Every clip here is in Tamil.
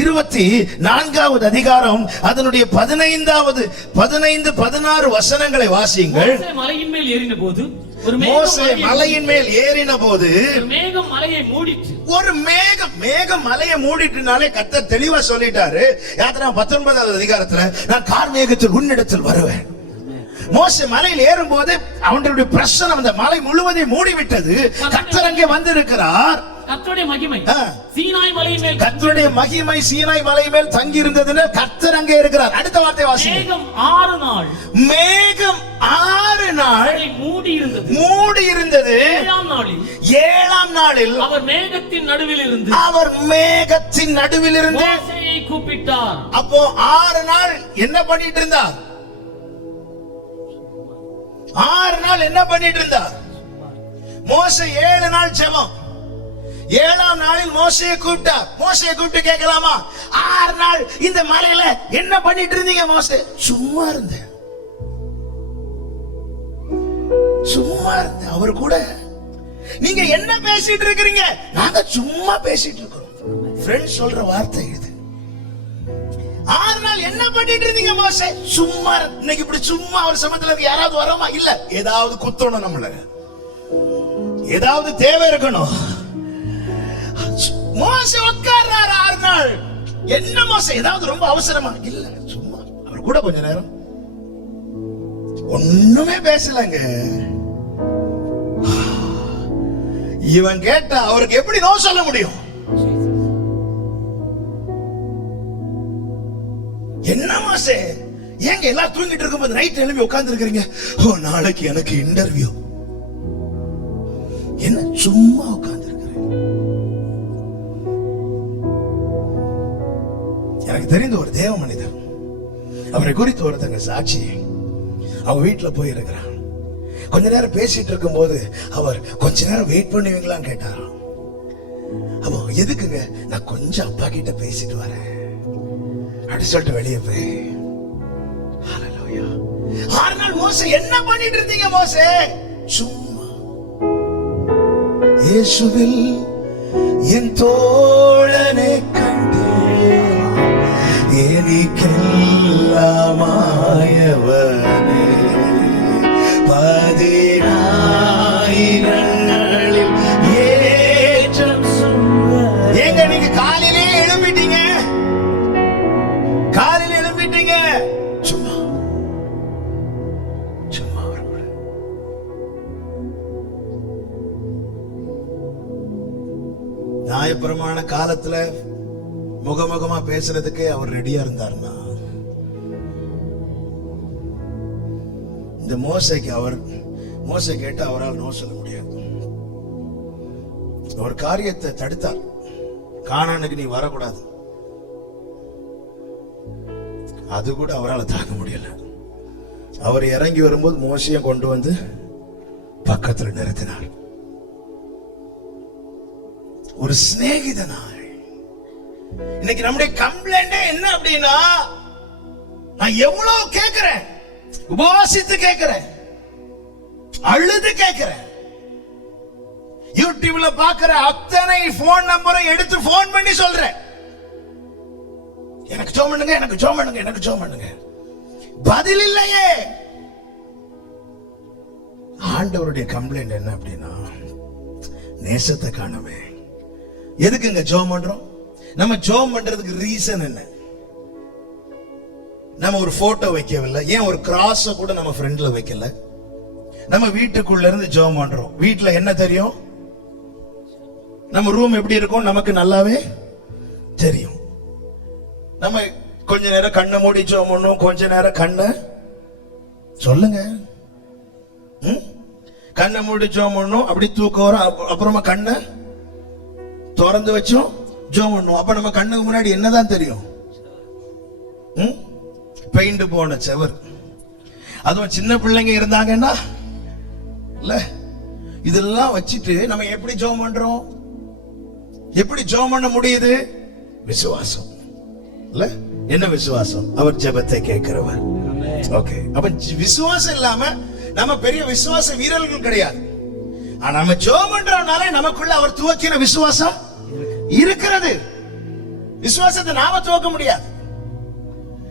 இருபத்தி நான்காவது அதிகாரம் அதனுடைய பதினைந்தாவது பதினைந்து பதினாறு வசனங்களை வாசியுங்கள். மலையின் மேல் ஏறின போது மோசே மலையின் மேல் ஏறின போது மேகம் மலையை மூடிற்று ஒரு மேகம் மேகம் மலையை மூடிட்டுனாலே கர்த்தர் தெளிவா சொல்லிட்டாரு. யாத்திரா பத்தொன்பதாவது அதிகாரத்துல நான் கார் மேகத்தில் உன்னிடத்தில் வருவேன். மோசே மலையில் ஏறும்போது அவனுடைய பிரசனம் அந்த மலை முழுவதையும் மூடிவிட்டது. கர்த்தர் அங்கே வந்திருக்கிறார். கர்த்தருடைய மகிமை. சீனாய் மலையின் மேல் கர்த்தருடைய மகிமை சீனாய் மலை மேல் தங்கி இருந்ததுன்னு கர்த்தர் அங்கே இருக்கிறார். அடுத்த வார்த்தை வாசிங்க. மேகம் ஆறு நாள். மேகம் ஆறு நாள் மூடி இருந்தது மூடி இருந்தது ஏழாம் நாளில் ஏழாம் நாளில் அவர் மேகத்தின் நடுவில் இருந்து அவர் மேகத்தின் நடுவில் இருந்து கூப்பிட்டார். அப்போ ஆறு நாள் என்ன பண்ணிட்டு இருந்தார் ஆறு நாள் என்ன பண்ணிட்டு இருந்தார் மோச ஏழு நாள் ஜெபம். ஏழாம் நாளில் மோசையை கூப்பிட்டார் மோசையை கூப்பிட்டு கேட்கலாமா? ஆறு நாள் இந்த மலையில என்ன பண்ணிட்டு இருந்தீங்க மோசே? சும்மா இருந்தேன். சும்மா இருந்தேன். அவர் கூட நீங்க என்ன பேசிட்டு இருக்கிறீங்க? நாங்க சும்மா பேசிட்டு இருக்கிறோம். ஃப்ரெண்ட் சொல்ற வார்த்தை இது. ஆறு நாள் என்ன பண்ணிட்டு இருந்தீங்க மோசே? சும்மா இன்னைக்கு இப்படி சும்மா அவர் சமத்துல யாராவது வரோமா இல்ல. ஏதாவது குத்தணும் நம்மள. ஏதாவது தேவை இருக்கணும். மோசை உட்கார்றாரு ஆறு நாள் என்ன மோசே? ஏதாவது ரொம்ப அவசரமா? இல்ல சும்மா. அவர் கூட கொஞ்ச நேரம். ஒண்ணுமே பேசலங்க. இவன் கேட்டா அவருக்கு எப்படி நோ சொல்ல முடியும்? என்ன மாசே? ஏங்க எல்லாம் தூங்கிட்டு இருக்கும்போது நைட் எழுப்பி உட்கார்ந்து இருக்கிறீங்க ஓ நாளைக்கு எனக்கு இன்டர்வியூ என்ன சும்மா எனக்கு தெரிந்த ஒரு தேவ மனிதர். அவரை குறித்து ஒருத்தங்க சாட்சி. அவ வீட்டுல போய் இருக்கிறான் கொஞ்ச நேரம் பேசிட்டு இருக்கும் போது அவர் கொஞ்ச நேரம் வெயிட் பண்ணுவீங்களான்னு கேட்டாராம். அப்போ எதுக்குங்க? நான் கொஞ்சம் அப்பா கிட்ட பேசிட்டு வரேன். அப்படி சொல்லிட்டு வெளியே போய் ஆறு நாள் மோசே என்ன பண்ணிட்டு இருந்தீங்க மோசே? சும்மா. இயேசுவில் என் தோழனே கண்டு எனக்கெல்லாமாயவனே பதினாயிரங்களில் ஏற்றம் சொல்ல ஏங்க நீங்க காலையிலே எழும்பிட்டீங்க காலையில எழும்பிட்டீங்க சும்மா சும்மா அவர் நியாயப்பிரமாண காலத்துல முகமுகமா பேசுறதுக்கு அவர் ரெடியா இருந்தார்னா இந்த மோசைக்கு அவர் மோசை கேட்டு அவரால் நோ சொல்ல முடியாது. அவர் காரியத்தை தடுத்தார். காணானுக்கு நீ வரக்கூடாது. அது கூட அவரால் தாங்க முடியல. அவர் இறங்கி வரும்போது மோசையை கொண்டு வந்து பக்கத்தில் நிறுத்தினார். ஒரு சிநேகிதனாய் இன்னைக்கு நம்முடைய கம்ப்ளைண்டே என்ன அப்படின்னா நான் எவ்வளவு கேட்கிறேன் உபவாசித்து கேட்கிறேன் அழுது கேட்கிறேன் யூடியூப்ல பாக்குற அத்தனை போன் நம்பரை எடுத்து போன் பண்ணி சொல்றேன். எனக்கு ஜோம் பண்ணுங்க எனக்கு ஜோம் பண்ணுங்க எனக்கு ஜோம் பண்ணுங்க. பதில் இல்லையே. ஆண்டவருடைய கம்ப்ளைண்ட் என்ன அப்படின்னா நேசத்தை காணவே எதுக்குங்க ஜோம் பண்றோம்? நம்ம ஜோம் பண்றதுக்கு ரீசன் என்ன? நம்ம ஒரு போட்டோ வைக்கவில்லை. ஏன் ஒரு கிராஸ கூட நம்ம ஃப்ரெண்ட்ல வைக்கல? நம்ம வீட்டுக்குள்ள இருந்து ஜோம் பண்றோம். வீட்டுல என்ன தெரியும்? நம்ம ரூம் எப்படி இருக்கும்? நமக்கு நல்லாவே தெரியும். நம்ம கொஞ்ச நேரம் கண்ணை மூடி ஜோம் பண்ணும் கொஞ்ச நேரம் கண்ணை சொல்லுங்க. ம்? கண்ணை மூடி ஜோம் பண்ணும் அப்படி தூக்கம் வரும். அப்புறமா கண்ணை திறந்து வச்சோம். ஜோம் பண்ணுவோம் அப்ப நம்ம கண்ணுக்கு முன்னாடி என்னதான் தெரியும்? பெயிண்ட் போன செவர். அதுவும் சின்ன பிள்ளைங்க இருந்தாங்கன்னா இல்ல? இதெல்லாம் வச்சுட்டு நம்ம எப்படி ஜோம் பண்றோம்? எப்படி ஜோம் பண்ண முடியுது? விசுவாசம். இல்ல? என்ன விசுவாசம்? அவர் ஜெபத்தை கேட்கிறவர். ஓகே அப்ப விசுவாசம் இல்லாம நம்ம பெரிய விசுவாச வீரர்கள் கிடையாது. ஆனா நம்ம ஜோம் பண்றதுனால நமக்குள்ள அவர் துவக்கின விசுவாசம் இருக்கிறது. விசுவாசத்தை நாம துவக்க முடியாது.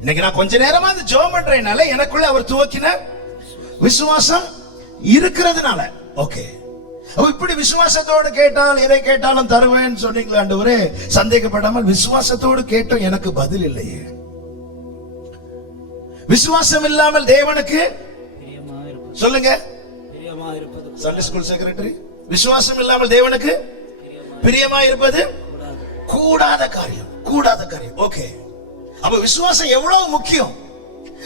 இன்னைக்கு நான் கொஞ்ச நேரமா அந்த ஜெபம் பண்றேனால எனக்குள்ள அவர் துவக்கின விசுவாசம் இருக்கிறதுனால. ஓகே. இப்படி விசுவாசத்தோடு கேட்டால் எதை கேட்டாலும் தருவேன்னு சொன்னீங்களா ஆண்டவரே சந்தேகப்படாமல் விசுவாசத்தோடு கேட்டோம் எனக்கு பதில் இல்லையே. விசுவாசம் இல்லாமல் தேவனுக்கு சொல்லுங்க. சண்டே ஸ்கூல் செக்ரட்டரி விசுவாசம் இல்லாமல் தேவனுக்கு பிரியமா இருப்பது? கூடாத காரியம் கூடாத காரியம். ஓகே அப்ப விசுவாசம் எவ்வளவு முக்கியம்?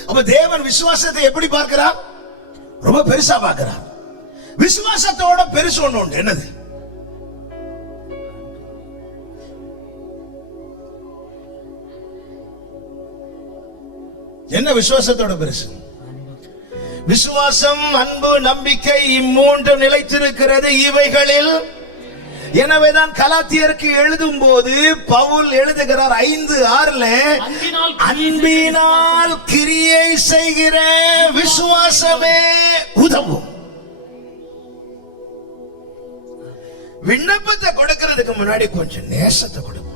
அப்ப தேவன் விசுவாசத்தை எப்படி பார்க்கிறார்? ரொம்ப பெருசா பார்க்கிறார். விசுவாசத்தோட பெருசு ஒண்ணு உண்டு. என்னது? என்ன விசுவாசத்தோட பெருசு? விசுவாசம் அன்பு நம்பிக்கை இம்மூன்று நிலைத்திருக்கிறது இவைகளில். எனவேதான் கலாத்தியருக்கு எழுதும் போது பவுல் எழுதுகிறார் ஐந்து ஆறுல அன்பினால் கிரியை செய்கிற விசுவாசமே உதவும். விண்ணப்பத்தை கொடுக்கிறதுக்கு முன்னாடி கொஞ்சம் நேசத்தை கொடுப்போம்.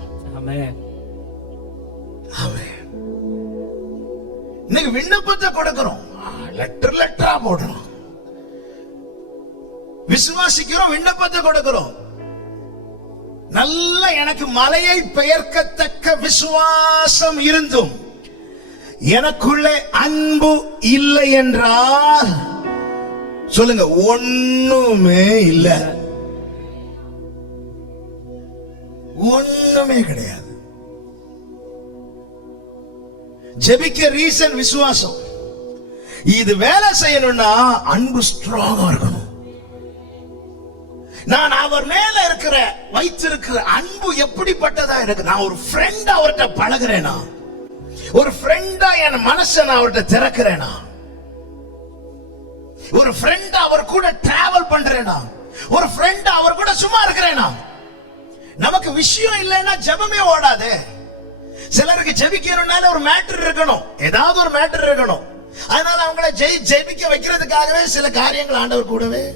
இன்னைக்கு விண்ணப்பத்தை கொடுக்கிறோம். லெட்டர் லெட்டரா போடுறோம் விசுவாசிக்கிறோம் விண்ணப்பத்தை கொடுக்கிறோம். நல்ல எனக்கு மலையை பெயர்க்கத்தக்க விசுவாசம் இருந்தும் எனக்குள்ளே அன்பு இல்லை என்றால் சொல்லுங்க ஒண்ணுமே இல்லை. ஒண்ணுமே கிடையாது. ஜெபிக்க ரீசன் விசுவாசம். இது வேலை செய்யணும்னா அன்பு ஸ்ட்ராங்கா இருக்கணும். நான் அவர் மேல இருக்கிற வைத்திருக்கிற அன்பு எப்படிப்பட்டதா இருக்கு? நான் ஒரு ஃப்ரெண்ட் அவர்கிட்ட பழகிறேனா? ஒரு ஃப்ரெண்டா என் மனசை நான் அவர்கிட்ட திறக்கிறேனா? ஒரு ஃப்ரெண்ட் அவர் கூட டிராவல் பண்றேனா? ஒரு ஃப்ரெண்ட் அவர் கூட சும்மா இருக்கிறேனா? நமக்கு விஷயம் இல்லைன்னா ஜெபமே ஓடாது. சிலருக்கு ஜெபிக்கணும்னால ஒரு மேட்டர் இருக்கணும். ஏதாவது ஒரு மேட்டர் இருக்கணும். அதனால அவங்கள ஜெய் ஜெபிக்க வைக்கிறதுக்காகவே சில காரியங்கள் ஆண்டவர் கூடவே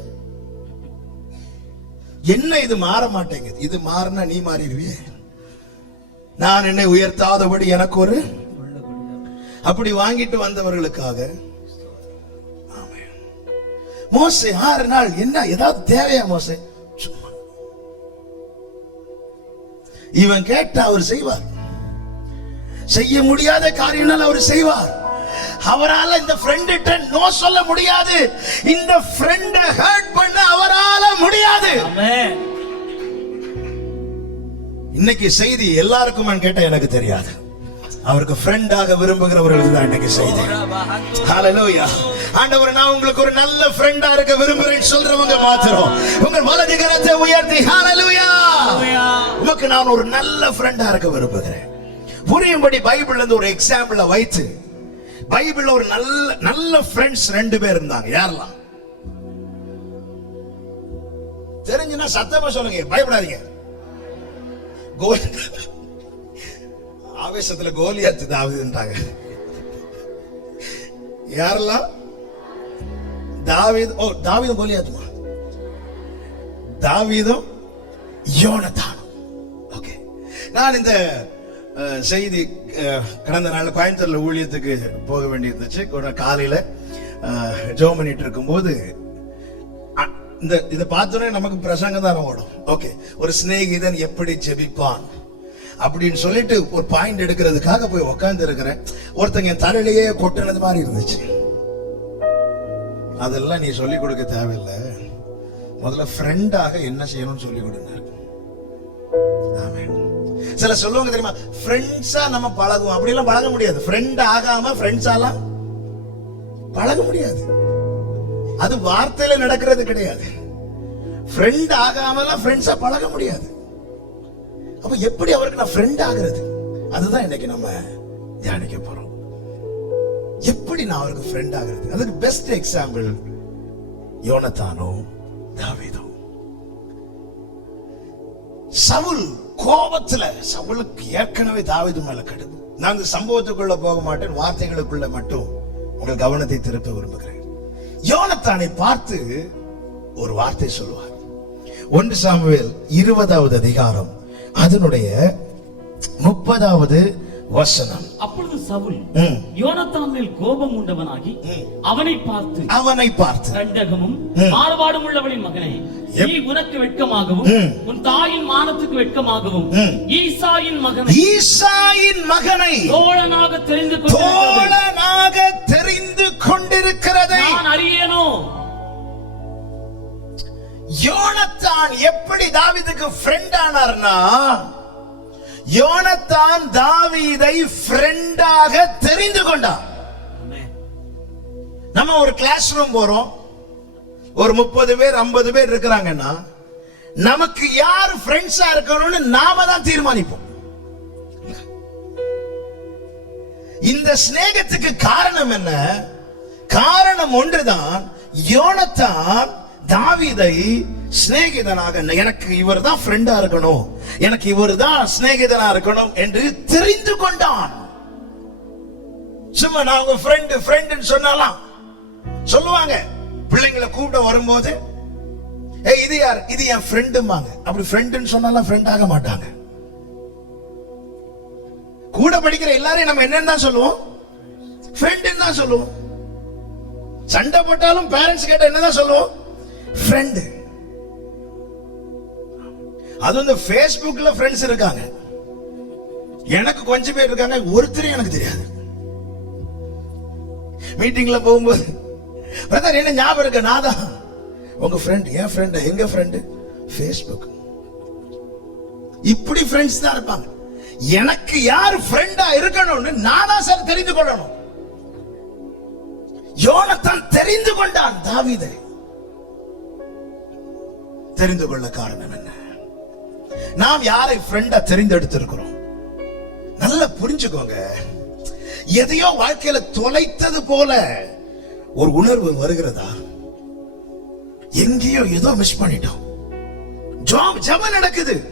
என்ன இது மாற மாட்டேங்குது? இது மாறினா நீ மாறிடுவியே. நான் என்னை உயர்த்தாதபடி எனக்கு ஒரு அப்படி வாங்கிட்டு வந்தவர்களுக்காக. மோசை ஆறு நாள். என்ன ஏதாவது தேவையா மோசை? சும்மா. இவன் கேட்ட அவர் செய்வார். செய்ய முடியாத காரியங்கள் அவர் செய்வார். அவரால இந்த ஃப்ரெண்ட்ட நோ சொல்ல முடியாது. இந்த ஃப்ரெண்ட ஹர்ட் பண்ண அவரால முடியாது. இன்னைக்கு செய்தி எல்லாருக்கும் கேட்ட எனக்கு தெரியாது. அவருக்கு ஃப்ரெண்டாக விரும்புகிறவர்களுக்கு தான் இன்னைக்கு செய்தி. ஹalleluya ஆண்டவர் நான் உங்களுக்கு ஒரு நல்ல ஃப்ரெண்டா இருக்க விரும்புறேன் சொல்றவங்க மாத்திரம். உங்கள் வலது கரத்தை உயர்த்தி ஹalleluya உமக்கு நான் ஒரு நல்ல ஃப்ரெண்டா இருக்க விரும்புகிறேன். புரியும்படி பைபிள்ல இருந்து ஒரு எக்ஸாம்பிள வைத்து பைபிள் ஒரு நல்ல நல்ல ஃப்ரெண்ட்ஸ் ரெண்டு பேர் இருந்தாங்க. யாரெல்லாம்? தெரிஞ்சுன்னா சத்தமா சொல்லுங்க பயப்படாதீங்க. கோல் ஆவேசத்துல கோலியாத்து தாவிதுன்றாங்க. யாரெல்லாம்? தாவீது ஓ தாவீதும் கோலியாத்துமா? தாவீதும் யோனத்தானும். ஓகே. நான் இந்த செய்தி கடந்த நாள் கோயம்புத்தூர்ல ஊழியத்துக்கு போக வேண்டியிருந்துச்சு. ஒரு காலையில ஜோம் பண்ணிட்டு இருக்கும்போது இந்த இதை பார்த்தோன்னே நமக்கு பிரசங்கம் தான் ஓடும். ஓகே ஒரு சிநேகிதன் எப்படி ஜெபிப்பான்? அப்படின்னு சொல்லிட்டு ஒரு பாயிண்ட் எடுக்கிறதுக்காக போய் உக்காந்து இருக்கிறேன். ஒருத்தங்க என் தலையிலேயே கொட்டினது மாதிரி இருந்துச்சு. அதெல்லாம் நீ சொல்லி கொடுக்க தேவையில்லை. முதல்ல ஃப்ரெண்டாக என்ன செய்யணும்னு சொல்லி கொடுங்க. ஆமென். சில சொல்லுவாங்க தெரியுமா ஃப்ரெண்ட்ஸா நம்ம பழகுவோம். அப்படிலாம் பழக முடியாது. ஃப்ரெண்ட் ஆகாம ஃப்ரெண்ட்ஸாலாம் பழக முடியாது. அது வார்த்தையில நடக்கிறது கிடையாது. ஃப்ரெண்ட் ஆகாமலாம் ஃப்ரெண்ட்ஸா பழக முடியாது. அப்ப எப்படி அவருக்கு நான் ஃப்ரெண்ட் ஆகுறது? அதுதான் இன்னைக்கு நம்ம தியானிக்க போறோம். எப்படி நான் அவருக்கு ஃப்ரெண்ட் ஆகுறது? அதுக்கு பெஸ்ட் எக்ஸாம்பிள் யோனத்தானோ தாவீதோ சவுல் கோபத்துல சவுலுக்கு ஏற்கனவே தாவிது மேல கடுது. நான் இந்த சம்பவத்துக்குள்ள போக மாட்டேன் வார்த்தைகளுக்குள்ள மட்டும் உங்கள் கவனத்தை திருப்ப விரும்புகிறேன். யோனத்தானை பார்த்து ஒரு வார்த்தை சொல்லுவார். ஒன்று சாமுவேல் இருபதாவது அதிகாரம் அதனுடைய முப்பதாவது வசனம். அப்ப சவுல். யோனத்தான் மேல் கோபம் உண்டவனாகி. அவனை பார்த்து அவனை பார்த்து கண்டகமும். மாறுபாடும் உள்ளவளின் மகனே நீ உனக்கு வெட்கமாகவும். உன் தாயின் மானத்துக்கு வெட்கமாகவும். ஈசாயின் மகனை ஈசாயின் மகனை தோழனாக தெரிந்து தோழனாக தெரிந்து கொண்டிருக்கிறதை நான் அறியேனோ யோனத்தான் எப்படி தாவீதுக்கு ஃப்ரெண்ட் ஆனார்னா யோனத்தான் தாவீதை ஃப்ரெண்டாக தெரிந்து கொண்டான். நம்ம ஒரு கிளாஸ் ரூம் போறோம். ஒரு முப்பது பேர் ஐம்பது பேர் இருக்கிறாங்கன்னா நமக்கு யார் ஃப்ரெண்ட்ஸா இருக்கணும்னு நாம தான் தீர்மானிப்போம். இந்த சிநேகத்துக்கு காரணம் என்ன? காரணம் ஒன்றுதான். யோனத்தான் தாவீதை சிநேகிதனாக எனக்கு இவர் தான் ஃப்ரெண்டா இருக்கணும். எனக்கு இவர் தான் சிநேகிதனா இருக்கணும் என்று தெரிந்து கொண்டான். சும்மா நான் உங்க ஃப்ரெண்டு ஃப்ரெண்டுன்னு சொன்னாலாம். சொல்லுவாங்க. பிள்ளைங்களை கூப்பிட வரும்போது ஏய் இது யார்? இது என் ஃப்ரெண்டுமாங்க அப்படி ஃப்ரெண்டுன்னு சொன்னாலாம் ஃப்ரெண்ட் ஆக மாட்டாங்க. கூட படிக்கிற எல்லாரையும் நம்ம என்னன்னு தான் சொல்லுவோம்? ஃப்ரெண்டுன்னு தான் சொல்லுவோம். சண்டை போட்டாலும் பேரண்ட்ஸ் கேட்ட என்னதான் சொல்லுவோம்? ஃப்ரெண்டு அது இந்த ஃபேஸ்புக்ல ஃப்ரெண்ட்ஸ் இருக்காங்க. எனக்கு கொஞ்சம் பேர் இருக்காங்க ஒருத்தரும் எனக்கு தெரியாது. மீட்டிங்ல போகும்போது பிரதர் என்ன ஞாபகம் இருக்கு? நான் தான். உங்க ஃப்ரெண்ட் என் ஃப்ரெண்ட் எங்க ஃப்ரெண்டு ஃபேஸ்புக் இப்படி ஃப்ரெண்ட்ஸ் தான் இருப்பாங்க. எனக்கு யார் ஃப்ரெண்டா இருக்கணும்னு நான் தான் சார் தெரிந்து கொள்ளணும். யோனத்தான் தெரிந்து கொண்டான் தாவிதை. தெரிந்து கொள்ள காரணம் என்ன? நாம் யாரை ஃப்ரெண்டா தெரிந்தெடுத்திருக்கிறோம்? நல்லா புரிஞ்சுக்கோங்க. எதையோ வாழ்க்கையில தொலைத்தது போல ஒரு உணர்வு வருகிறதா? எங்கேயோ ஏதோ மிஸ் பண்ணிட்டோம். ஜாப் ஜப நடக்குது.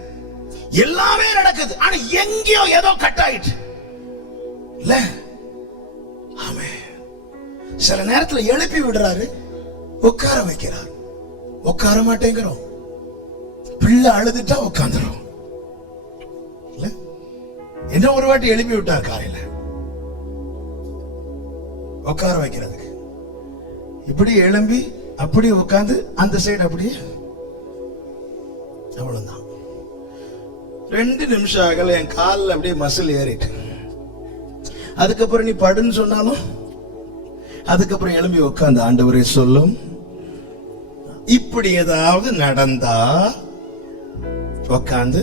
எல்லாமே நடக்குது. ஆனா எங்கேயோ ஏதோ கட் ஆயிட்டு இல்ல? ஆமே. சில நேரத்துல எழுப்பி விடுறாரு உட்கார வைக்கிறார். உட்கார மாட்டேங்கிறோம். பிள்ளை அழுதுட்டா உட்காந்துரும். இல்ல? என்ன ஒரு வாட்டி எழுப்பி விட்டார் காலையில? உட்கார வைக்கிறதுக்கு. இப்படி எழும்பி அப்படி உட்காந்து அந்த சைடு அப்படியே. அவ்வளவுதான். ரெண்டு நிமிஷம் ஆகல என் காலில் அப்படியே மசில் ஏறிட்டு. அதுக்கப்புறம் நீ படுன்னு சொன்னாலும் அதுக்கப்புறம் எழும்பி உட்காந்து ஆண்டவரை சொல்லும் இப்படி ஏதாவது நடந்தா உக்காந்து.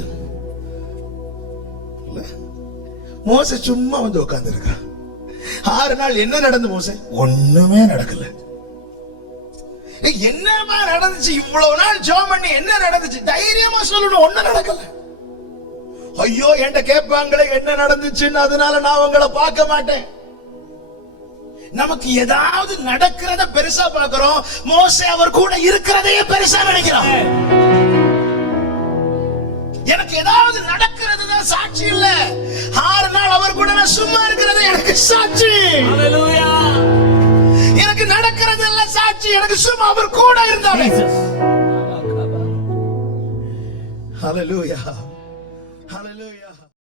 மோச சும்மா வந்து உட்கார்ந்து இருக்கான் ஆறு நாள் என்ன நடந்து மோச? ஒண்ணுமே நடக்கல. என்னமா நடந்துச்சு? இவ்வளவு நாள் ஜோம் பண்ணி என்ன நடந்துச்சு? தைரியமா சொல்லணும் ஒண்ணு நடக்கல. ஐயோ என்கிட்ட கேட்பாங்களே என்ன நடந்துச்சுன்னு அதனால நான் உங்களை பார்க்க மாட்டேன். நமக்கு ஏதாவது நடக்கிறத பெருசா பாக்குறோம் மோசே அவர் கூட இருக்கிறதையே பெருசா நினைக்கிறோம் எனக்கு ஏதாவது நடக்கிறது தான் சாட்சி இல்ல. ஆறு நாள் அவர் கூட நான் சும்மா இருக்கிறது எனக்கு சாட்சி. Hallelujah. எனக்கு நடக்கிறது எல்லாம் சாட்சி. எனக்கு சும்மா அவர் கூட இருந்தாலே. ஹalleluya.